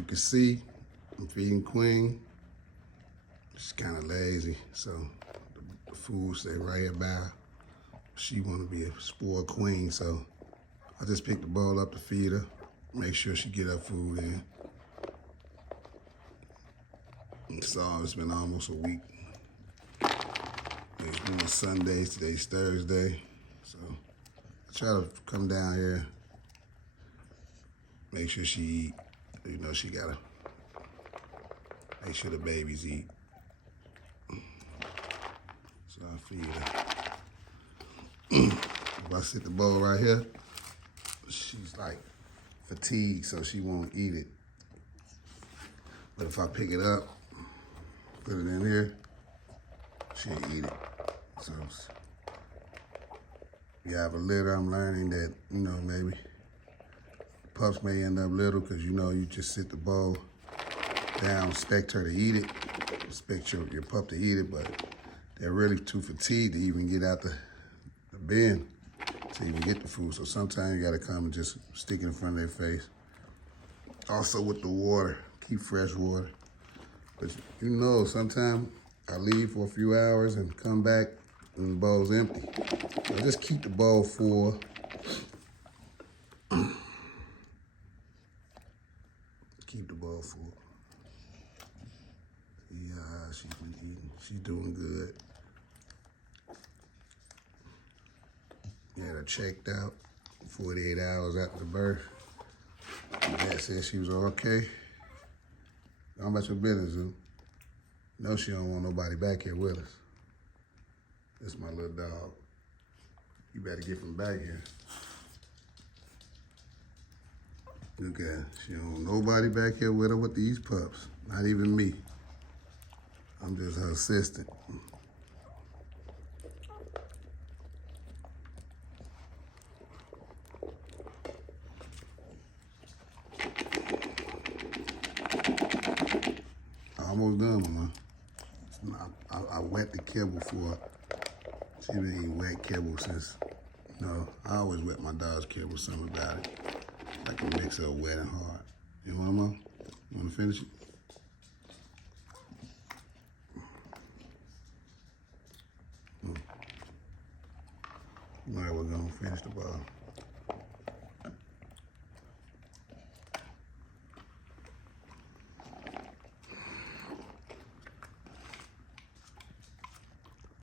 you can see, I'm feeding Queen. She's kind of lazy, so the food stay right here by her. She want to be a spoiled queen, so I just pick the bowl up to feed her, make sure she get her food in. So it's been almost a week. It's been Sundays, today's Thursday, so I try to come down here, make sure she eat. You know, she gotta make sure the babies eat. So I feed her. If I sit the bowl right here, she's like fatigued, so she won't eat it. But if I pick it up, put it in here, she'll eat it. So you have a litter, I'm learning that, you know, maybe pups may end up little because, you know, you just sit the bowl down, expect her to eat it, expect your pup to eat it, but they're really too fatigued to even get out the bin to even get the food. So sometimes you gotta come and just stick it in front of their face. Also with the water, keep fresh water. But you know, sometimes I leave for a few hours and come back and the bowl's empty. So I just keep the bowl full. Keep the bowl full. Yeah, she's been eating. She's doing good. Had her checked out 48 hours after the birth. Dad said she was okay. How about your business, Zoo? No, she don't want nobody back here with us. This is my little dog. You better get from back here. Look at her. She don't want nobody back here with her with these pups. Not even me. I'm just her assistant. Almost done, Mama. I wet the kibble for her. She been eating wet kibble since, you know, I always wet my dog's kibble, something about it. Like a mix of wet and hard. You want, Mom? You want to finish it? All right, we're going to finish the bowl.